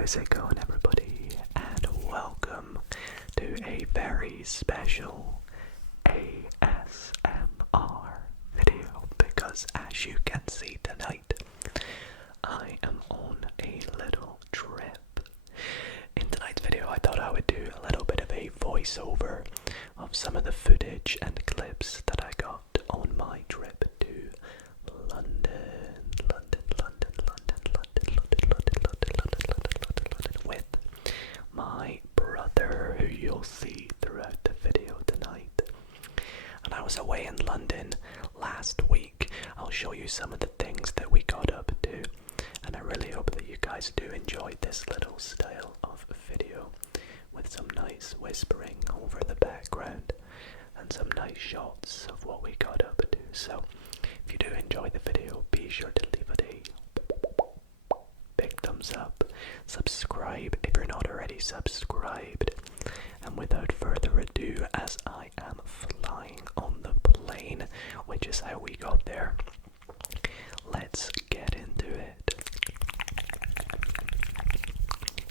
How's it going, everybody? And welcome to a very special ASMR video, because as you can see tonight, I am on a little trip. In tonight's video, I thought I would do a little bit of a voiceover of some of the footage and clips that I got on my trip to London with my brother, who you'll see throughout the video tonight. And I was away in London last week. I'll show you some of the things that we got up to, and I really hope that you guys do enjoy this little style of video with some nice whispering over the background and some nice shots of what we got up to. So if you do enjoy the video, be sure to leave it a big thumbs up, subscribe if you're not already subscribed, and without further ado, as I am flying on the plane, which is how we got there, let's get into it.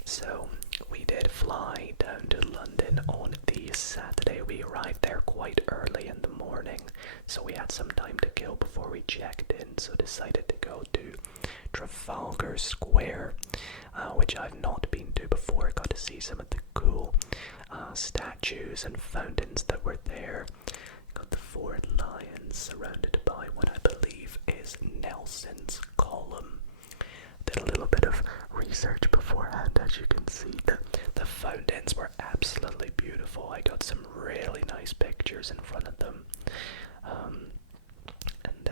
So we did fly down to London on the Saturday. We arrived there quite early in the morning, so we had some time to kill before we checked in, so decided to go to Trafalgar Square, which I've not been to before. Got to see some of the cool statues and fountains that were there. Got the four lions surrounded by what I believe is Nelson's column. Did a little bit of research beforehand. As you can see, the fountains were absolutely beautiful. I got some really nice pictures in front of them, and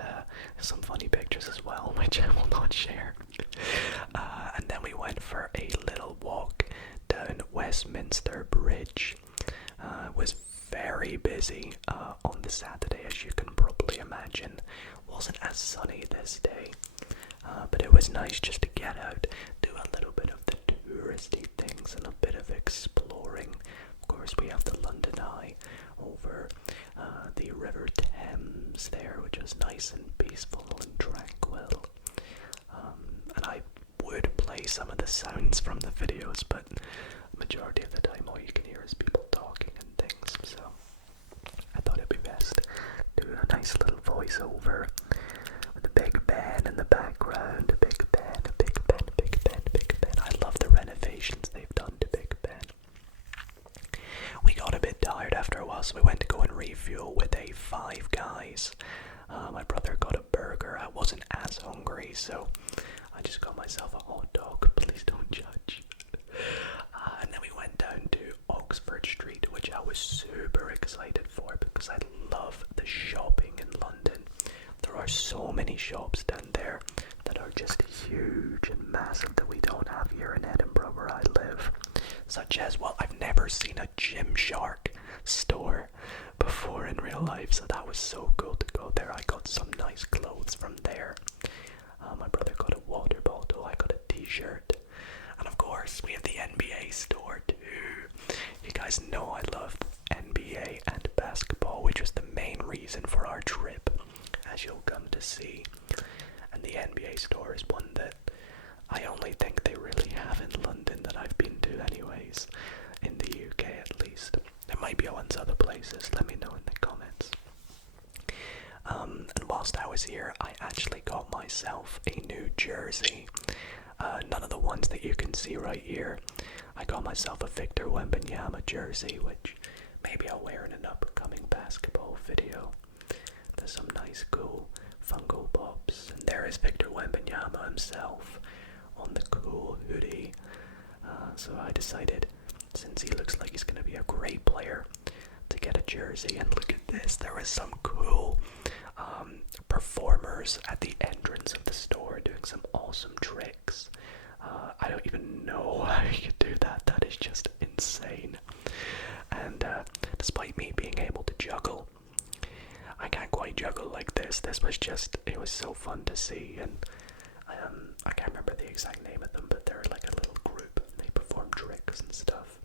some funny pictures as well, which I will not share. And then we went for a little walk down Westminster Bridge. It was very busy on the Saturday, as you can probably imagine. Wasn't as sunny this day, but it was nice just to get out, do a little bit of the touristy things and a bit of exploring. Of course, we have the London Eye over the River Thames there, which was nice and peaceful and tranquil. And I would play some of the sounds from the videos, but majority of the time all you can hear is people talking and things, so I thought it'd be best to do a nice little voiceover with a Big Ben in the background. A Big Ben, a Big Ben, a Big Ben, a Big Ben. I love the renovations they've done to Big Ben. We got a bit tired after a while, so we went to go and refuel with a Five Guys. My brother got a burger. I wasn't as hungry, so I just got myself a hot dog. Please don't judge. And then we went down to Oxford Street, which I was super excited for because I love the shopping in London. There are so many shops down there that are just huge and massive that we don't have here in Edinburgh where I live. Such as, well, I've never seen a Gymshark store before in real life, so that was so cool to go there. I got some nice clothes from there. My brother got a water bottle, I got a t-shirt, and of course we have the NBA store too. You guys know I love NBA and basketball, which was the main reason for our trip, as you'll come to see. And the NBA store is one that I only think they really have in London that I've been to anyways, in the UK at least. There might be ones other places, let me know in the comments. And whilst I was here, I actually got myself a new jersey. None of the ones that you can see right here. I got myself a Victor Wembanyama jersey, which maybe I'll wear in an upcoming basketball video. There's some nice cool Funko Pops, and there is Victor Wembanyama himself on the cool hoodie. So I decided, since he looks like he's going to be a great player, to get a jersey. And look at this, there was some cool performers at the entrance of the store doing some awesome tricks. I don't even know how you could do that. That is just insane. And despite me being able to juggle, I can't quite juggle like this. This was just, it was so fun to see. And I can't remember the exact name of them, but they're like a little group. They perform tricks and stuff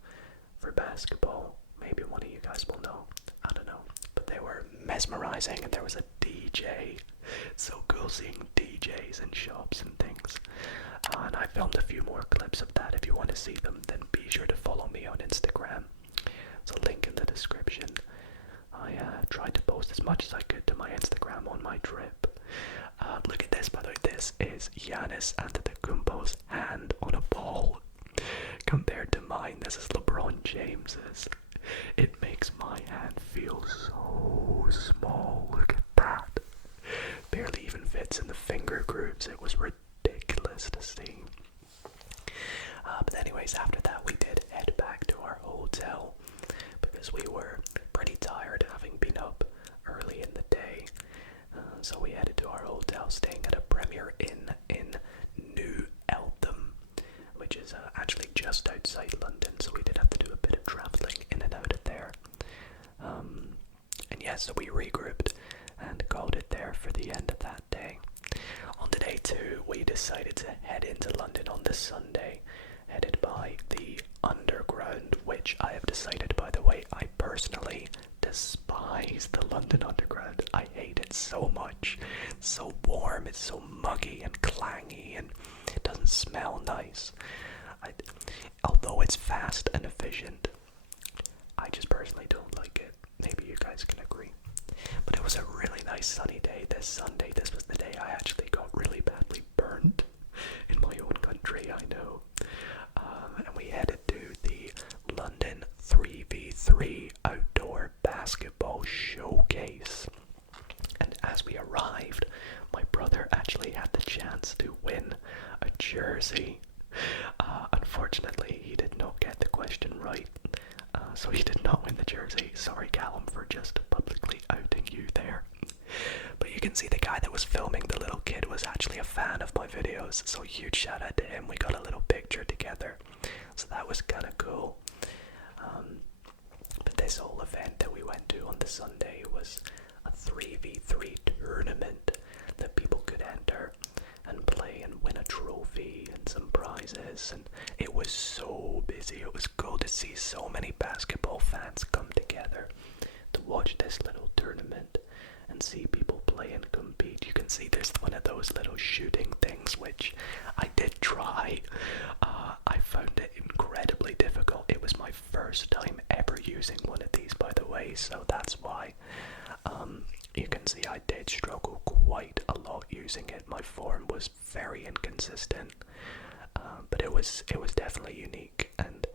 for basketball. Maybe one of you guys will know. I don't know. But they were mesmerizing, and there was a DJ DJ. So cool seeing DJs in shops and things. And I filmed a few more clips of that. If you want to see them, then be sure to follow me on Instagram. So link in the description. I tried to post as much as I could to my Instagram on my trip. Look at this, by the way. This is Giannis Antetokounmpo's hand on a ball. Compared to mine, this is LeBron James's. It makes my hand feel so small. Look at that. Barely even fits in the finger grooves. It was ridiculous to see. But anyways, after that we did head back to our hotel because we were pretty tired having been up early in the day. So we headed to our hotel, staying at a Premier Inn in New Eltham, which is actually just outside London, so we did have to do a bit of travelling in and out of there. And yeah, so we regrouped and called it there for the end of that day. On the day 2, we decided to head into London on the Sunday, headed by the Underground, which I have decided, by the way, I personally despise the London Underground. I hate it so much. It's so warm, it's so muggy and clangy, and it doesn't smell nice. Although it's fast and efficient, I just personally don't like it. Maybe you guys can agree. But it was a really nice sunny day this Sunday. This was the day I actually got really badly burnt in my own country, I know. And we headed to the London 3v3 outdoor basketball showcase. And as we arrived, my brother actually had the chance to win a jersey. Unfortunately, he did not get the question right, so he did not win the jersey. Sorry, Callum, for just publicly outing you there. But you can see the guy that was filming the little kid was actually a fan of my videos, so huge shout out to him. We got a little picture together, so that was kind of cool. But this whole event that we went to on the Sunday was a 3v3 tournament that people could enter and play and win a trophy and some prizes, and it was so busy. It was cool to see so many basketball fans come together to watch this little tournament and see people play and compete. You can see there's one of those little shooting things which I did try. I found it incredibly difficult. It was my first time ever using one of these, by the way, so that's why. You can see I did struggle quite a lot using it. My form was very inconsistent, but it was definitely unique, and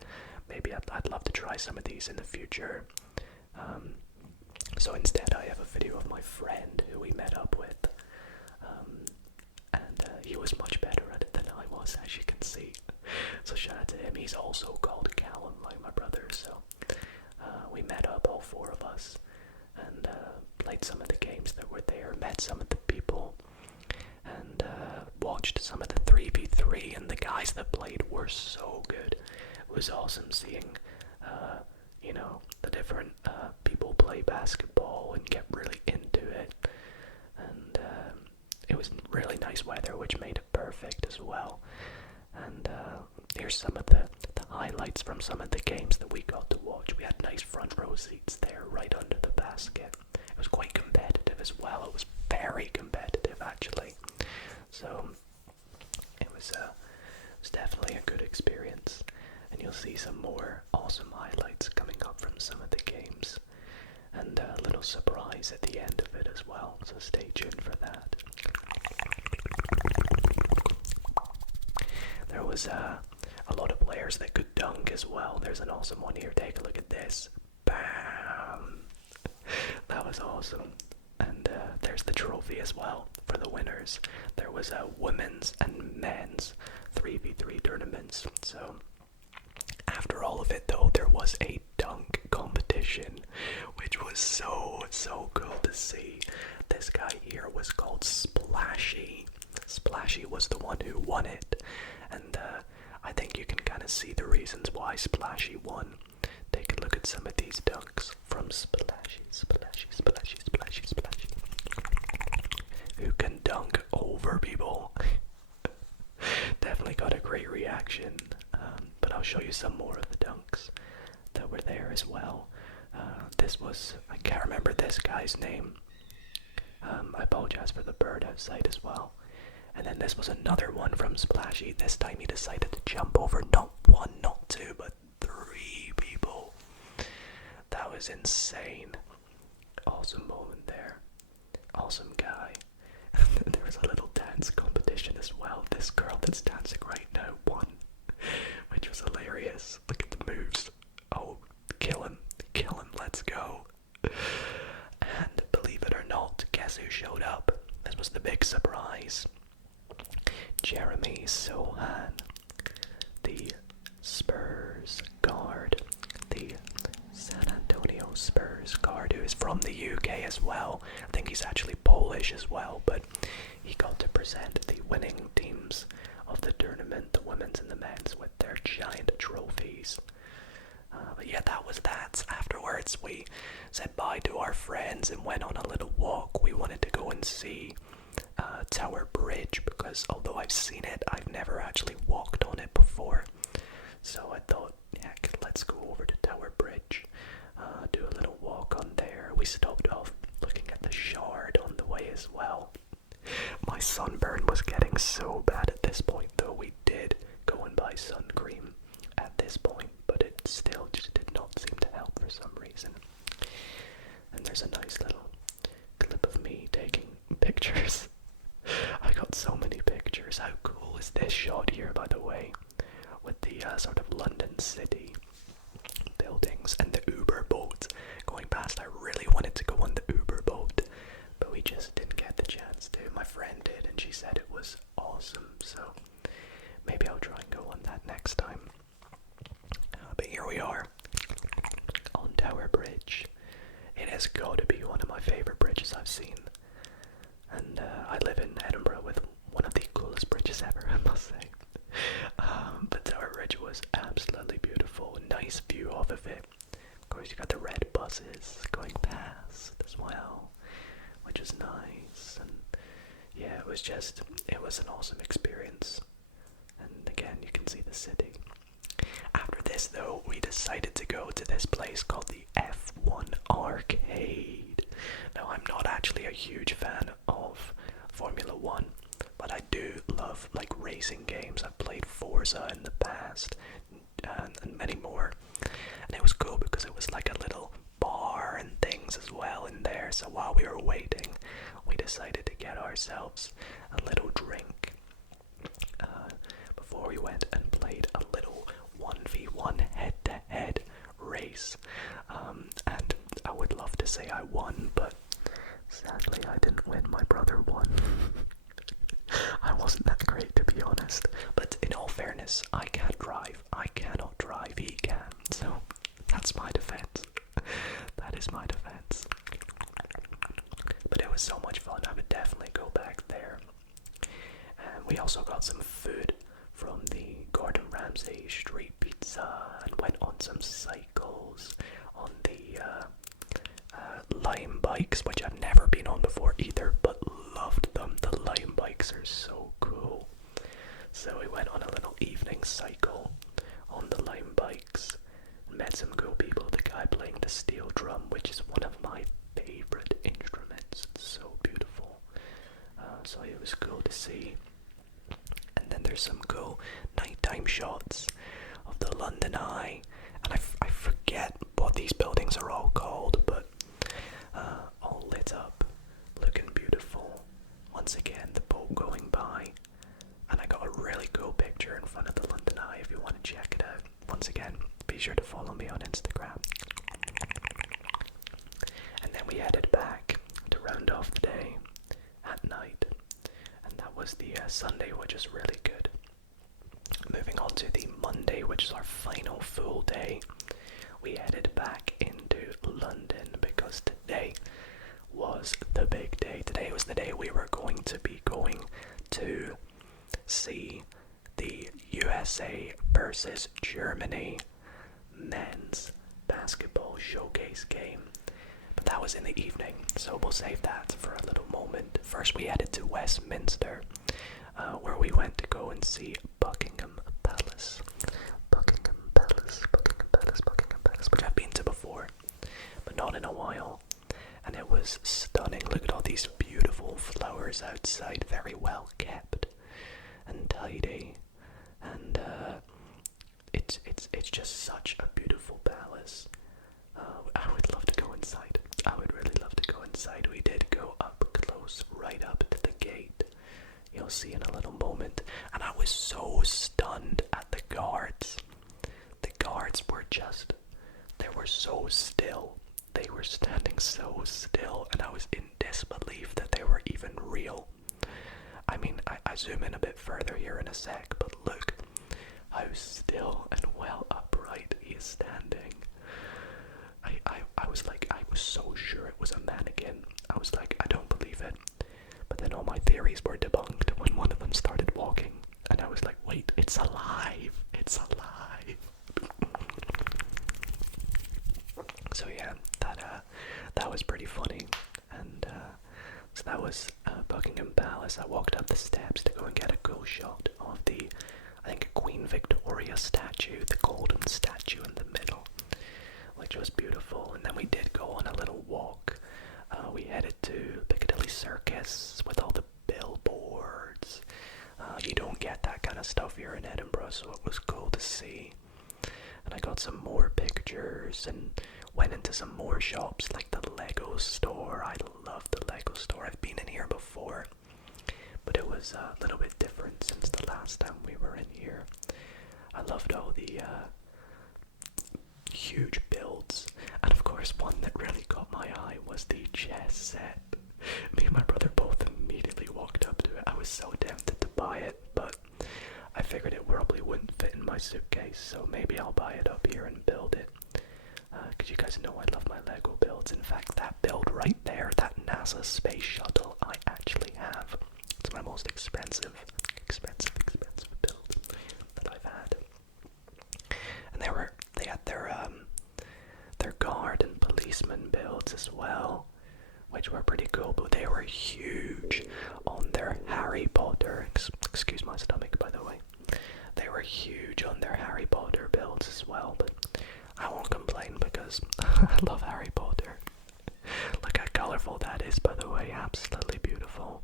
maybe I'd love to try some of these in the future. So instead I have a video of my friend who we met up with, and he was much better at it than I was, as you can see. So shout out to him. He's also called Callum, like my brother, so we met up, all 4 of us, and played some of the games that were there, met some of the people, and watched some of the 3v3, and the guys that played were so good. It was awesome seeing the different people play basketball and get really into it, and it was really nice weather, which made it perfect as well. And here's some of the highlights from some of the games that we got to watch. We had nice front row seats there right under the basket. It was quite competitive as well. It was very competitive, actually. So it was definitely a good experience, and you'll see some more awesome highlights coming up from some of the games, and a little surprise at the end of it as well, so stay tuned for that. There was a lot of players that could dunk as well. There's an awesome one here. Take a look at this. Bam! That was awesome. And there's the trophy as well for the winners. There was a women's and men's 3v3 tournaments. So after all of it, though, there was a dunk competition, which was so cool to see. This guy here was called Splashy. Splashy was the one who won it, and I think you can kind of see the reasons why Splashy won. Take a look at some of these dunks from Splashy, Splashy, Splashy, Splashy, Splashy, who can dunk over people. Definitely got a great reaction, but I'll show you some more of the dunks that were there as well. This was, I can't remember this guy's name. I apologize for the bird outside as well. And then this was another one from Splashy. This time he decided to jump over not one, not two, but three people. That was insane. Awesome moment there. Awesome guy. And there was a little dance competition as well. This girl that's dancing right now won, which was hilarious. Look at the moves. Oh, kill him, let's go. And believe it or not, guess who showed up? This was the big surprise. Jeremy Sohan, the Spurs guard, the San Antonio Spurs guard, who is from the UK as well. I think he's actually Polish as well, but he got to present the winning teams of the tournament, the women's and the men's, with their giant trophies. But yeah, that was that. Afterwards, we said bye to our friends and went on a little walk. We wanted to go and see Tower Bridge, because although I've seen it, I've never actually walked on it before. So I thought, yeah, let's go over to Tower Bridge, do a little walk on there. We stopped off looking at the Shard on the way as well. My sunburn was getting so bad at this point, though. We did go and buy sun cream at this point, but it still just did not seem to help for some reason. And there's a nice little clip of me taking pictures. I got so many pictures. How cool is this shot here, by the way, with the sort of London city buildings and the Uber boat going past. I really wanted to go on the Uber boat, but we just didn't get the chance to. My friend did, and she said it was awesome, so maybe I'll try and go on that next time. But here we are on Tower Bridge. It has got to be one of my favourite bridges I've seen. And I live in Edinburgh with one of the coolest bridges ever, I must say. But Tower Bridge was absolutely beautiful. Nice view off of it. Of course, you got the red buses going past as well, which is nice. And yeah, it was an awesome experience. And again, you can see the city. After this, though, we decided to go to this place called the F1 Arcade. Now, I'm not actually a huge fan of Formula 1, but I do love, like, racing games. I've played Forza in the past, and many more. And it was cool because it was like a little bar and things as well in there. So while we were waiting, we decided to get ourselves a little drink before we went and played a little 1v1 head-to-head race. And I would love to say I won, but sadly I didn't win. My brother won. I wasn't that great, to be honest. But in all fairness, I can't drive. I cannot drive. He can. So that's my defense. That is my defense. But it was so much fun. I would definitely go back there. And we also got some food from the Gordon Ramsay street pizza and went on some cycles on the Lime bikes, which I've never been on before either, but loved them. The Lime bikes are so cool. So we went on a little evening cycle on the Lime bikes, met some cool people. The guy playing the steel drum, which is one of my favorite instruments. It's so beautiful. So it was cool to see. And then there's some cool nighttime shots of the London Eye, and I forget what these buildings are all called, but all lit up, looking beautiful. Once again, the boat going by, and I got a really cool picture in front of the London Eye if you want to check it out. Once again, be sure to follow me on Instagram. And then we headed back to round off the day at night, and that was the Sunday, which is really good. Moving on to the Monday, which is our final full day, we headed back into London because today was the big day. Today was the day we were going to be going to see the USA versus Germany men's basketball showcase game. But that was in the evening, so we'll save that for a little moment. First we headed to Westminster, where we went to go and see Buckingham Palace. Buckingham Palace, which I've been to before, but not in a while. And it was stunning. Look at all these beautiful flowers outside, very well kept and tidy, and it's just such a beautiful palace. I would love to go inside. I would really love to go inside. We did go up close, right up to the gate. You'll see in a little moment. And I was so stunned at the guards. The guards were just, they were so still. They were standing so still, and I was in disbelief that they were even real. I mean, I zoom in a bit further here in a sec, but look how still and well upright he is standing. I was like, I was so sure it was a mannequin. I was like, I don't believe it. But then all my theories were debunked when one of them started walking. And I was like, wait, it's alive. It's alive. So yeah, that was pretty funny. And so that was Buckingham Palace. I walked up the steps to go and get a cool shot of the, I think, Queen Victoria statue, the golden statue in the middle, which was beautiful. And then we did go on a little walk. We headed to Piccadilly Circus with all the billboards. You don't get that kind of stuff here in Edinburgh, so it was cool to see. And I got some more pictures and went into some more shops like the Lego store. I love the Lego store. I've been in here before, but it was a little bit different since the last time we were in here. I loved all the huge builds, and of course one that really caught my eye was the chess set. Me and my brother both immediately walked up to it. I was so tempted to buy it, but I figured it probably wouldn't fit in my suitcase, so maybe I'll buy it up here and build it. Because you guys know I love my Lego builds. In fact, that build right there, that NASA space shuttle, I actually have. It's my most expensive build that I've had. And they had their guard and policeman builds as well, which were pretty cool, but they were huge on their Harry Potter. Excuse my stomach, by the way. They were huge on their Harry Potter builds as well, but I won't complain because I love Harry Potter. Look how colourful that is, by the way. Absolutely beautiful.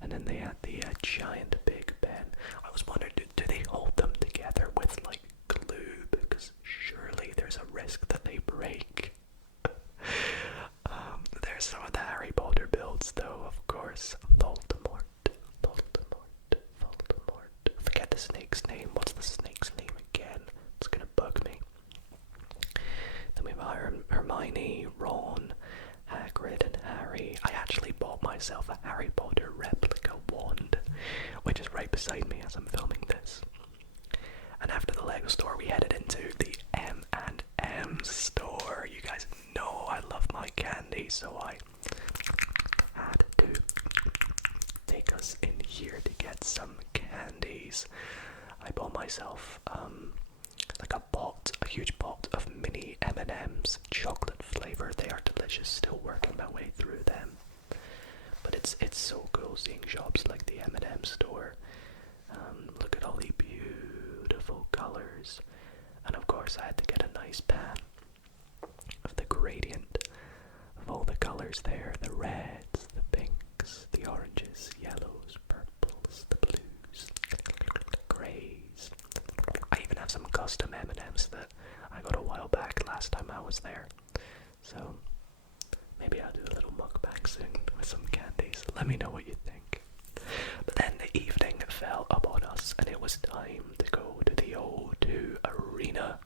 And then they had the giant Big Ben. I was wondering, do they hold them together with like glue? Because surely there's a risk that they break. There's some of the Harry Potter builds, though, of course. Voldemort. Forget the snake's name. What's the snake's name again? It's gonna bug me. Then we have Hermione, Ron, Hagrid, and Harry. I actually bought myself a Harry Potter replica wand, which is right beside me as I'm filming this. And after the Lego store, we headed into the M&M store. You guys know I love my candy, so I had to take us in here to get some candies. I bought myself like a huge pot of mini M&Ms, chocolate flavor. They are delicious. Still working my way through them, but it's so cool seeing shops like the M&M store. Look at all the beautiful colors, and of course I had to get a nice pan of the gradient of all the colors there: the reds, the pinks, the oranges, yellows, purples, the blues, greys. I even have some custom M&Ms that I got a while back last time I was there, so maybe I'll do a little mukbang soon with some candies. Let me know what you think. But then the evening fell upon us, and it was time to go to the O2 Arena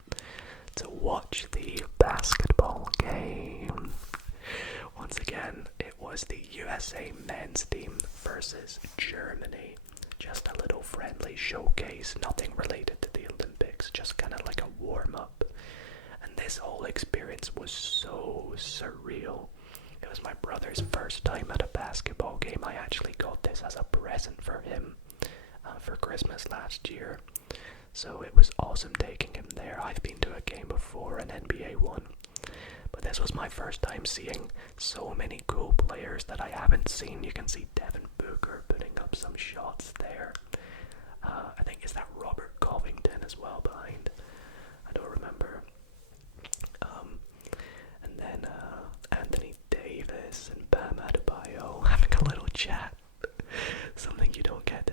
to watch the basketball game. Once again, it was the USA men's team versus Germany. Just a little friendly showcase, nothing related to the Olympics, just kind of like a warm-up. And this whole experience was so surreal. It was my brother's first time at a basketball game. I actually got this as a present for him for Christmas last year. So it was awesome taking him there. I've been to a game before, an NBA one. But this was my first time seeing so many cool players that I haven't seen. You can see Devin Booker putting up some shots there. I think, is that Robert Covington as well behind? I don't remember. And then Anthony Davis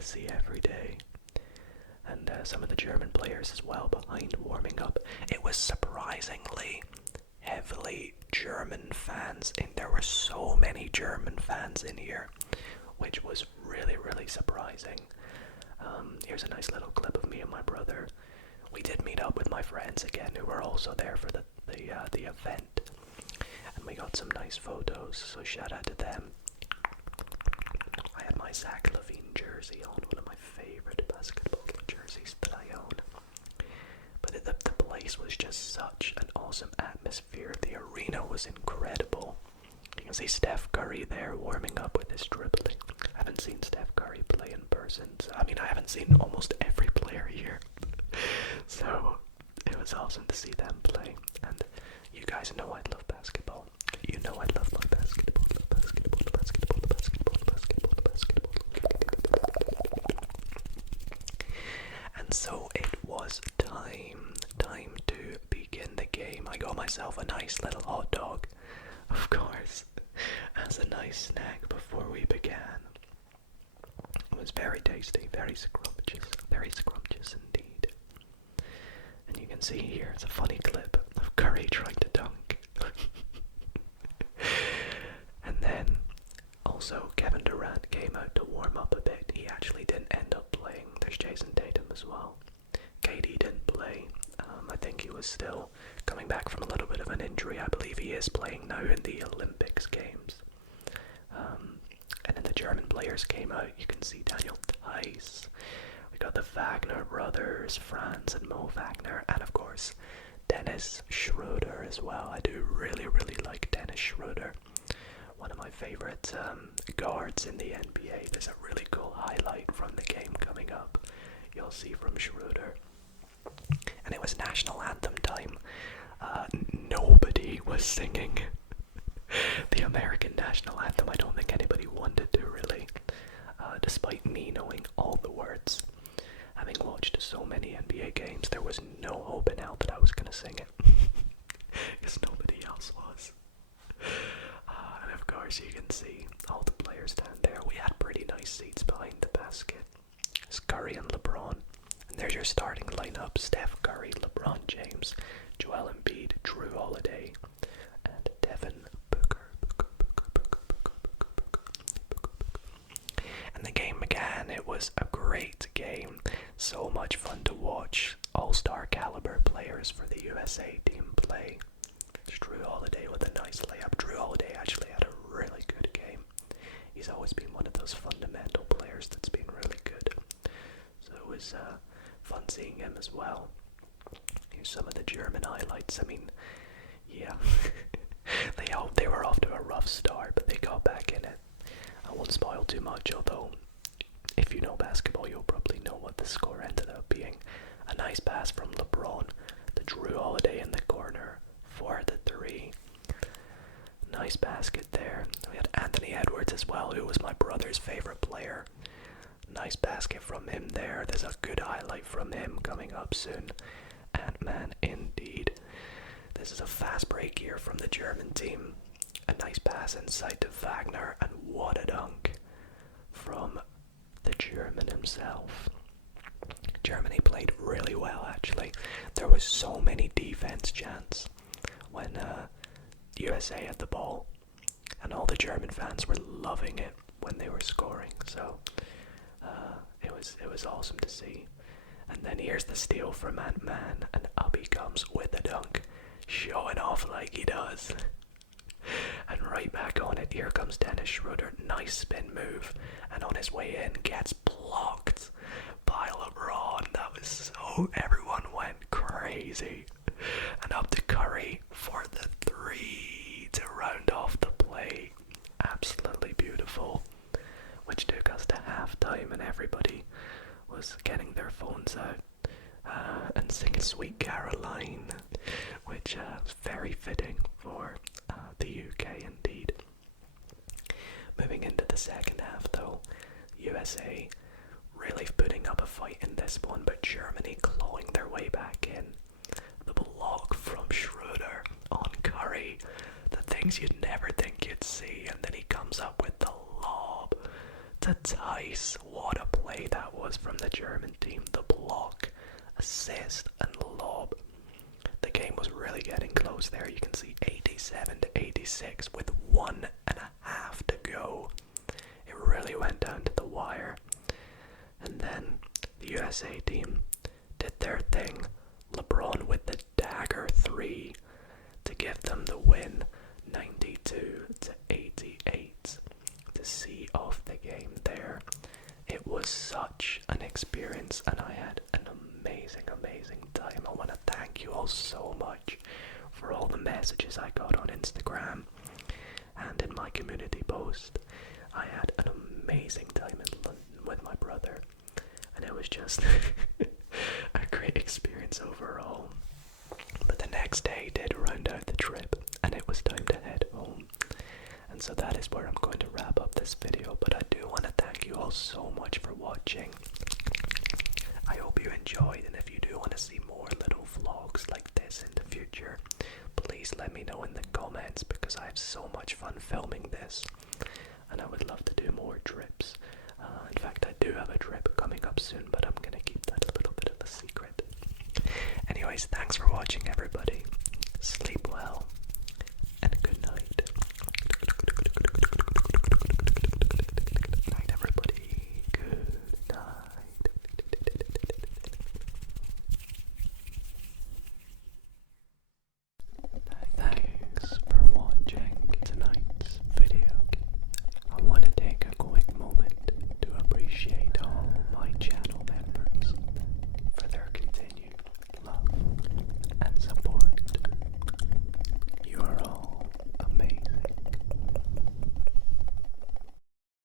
see every day. And some of the German players as well behind warming up. It was surprisingly heavily German fans, and there were so many German fans in here, which was really, really surprising. Here's a nice little clip of me and my brother. We did meet up with my friends again, who were also there for the event, and we got some nice photos, so shout out to them. I had my Zach LaVine jersey on, one of my favorite basketball jerseys that I own. But the place was just such an awesome atmosphere. The arena was incredible. You can see Steph Curry there warming up with his dribbling. I haven't seen Steph Curry play in person. I mean, I haven't seen almost every player here. So it was awesome to see them play. And you guys know I love basketball. You know I love my basketball. And so it was time to begin the game. I got myself a nice little hot dog, of course, as a nice snack before we began. It was very tasty, very scrumptious indeed. And you can see here, it's a funny clip of Curry trying to dunk. And then also Kevin Durant came out to warm up a bit. He actually didn't end up playing. There's Jason Tatum as well. KD didn't play. I think he was still coming back from a little bit of an injury. I believe he is playing now in the Olympics games. And then the German players came out. You can see Daniel Tice. We got the Wagner brothers, Franz and Mo Wagner, and of course Dennis Schroeder as well. I do really, really like Dennis Schroeder. One of my favorite guards in the NBA. There's a really cool highlight from the game coming up. You'll see from Schroeder. And it was national anthem time. Nobody was singing the American national anthem. I don't think anybody wanted to really, despite me knowing all the words. Having watched so many NBA games, there was no hope in hell that I was going to sing it. Because nobody else was. And of course you can see all the players down there. We had pretty nice seats behind the basket. It's Curry and LeBron. And there's your starting lineup. Steph Curry, LeBron James, Joel Embiid, Drew Holiday, and Devin Booker. And the game began. It was a great game. So much fun to watch. All-star caliber players for the USA team play. There's Drew Holiday with a nice layup. Drew Holiday actually had a really good game. He's always been one of those fundamental players that's been really good. So it was fun seeing him as well. Here's some of the German highlights. I mean, yeah, they were off to a rough start, but they got back in it. I won't spoil too much, although if you know basketball, you'll probably know what the score ended up being. A nice pass from LeBron to Drew Holiday in the corner for the three. Nice basket there. We had Anthony Edwards as well, who was my brother's favorite player. Nice basket from him there. There's a good highlight from him coming up soon. Ant-Man indeed. This is a fast break here from the German team. A nice pass inside to Wagner, and what a dunk from the German himself. Germany played really well actually. There was so many defense chants when USA had the ball, and all the German fans were loving it when they were scoring. So it was awesome to see. And then here's the steal from Ant-Man, and up he comes with the dunk, showing off like he does. And right back on it, here comes Dennis Schroeder. Nice spin move, and on his way in gets blocked by LeBron. That was so, everyone went crazy. And up to Curry for the three to round off the play. Absolutely beautiful. Which took us to halftime, and everybody was getting their phones out and singing Sweet Caroline, which was very fitting for the UK indeed. Moving into the second half though, USA really putting up a fight in this one, but Germany clawing their way back in. The block from Schroeder on Curry, the things you'd never think you'd see, and then he comes up with the lob to Tice. What a play play that was from the German team. The block, assist, and lob. The game was really getting close there. You can see 87 to 86 with 1.5 to go. It really went down to the wire. And then the USA team did their thing. LeBron with the dagger 3 to give them the win, 92 to 88. To see off the game there. It was such an experience, and I had an amazing time. I want to thank you all so much for all the messages I got on Instagram and in my community post. I had an amazing time in London with my brother, and it was just a great experience overall. But the next day did round out the trip, and it was time to head home. And so that is where I'm going to wrap up this video, but I do want to thank you all so much for watching. I hope you enjoyed, and if you do want to see more little vlogs like this in the future, please let me know in the comments, because I have so much fun filming this, and I would love to do more trips. In fact, I do have a trip coming up soon, but I'm going to keep that a little bit of a secret. Anyways, thanks for watching, everybody. Sleep well.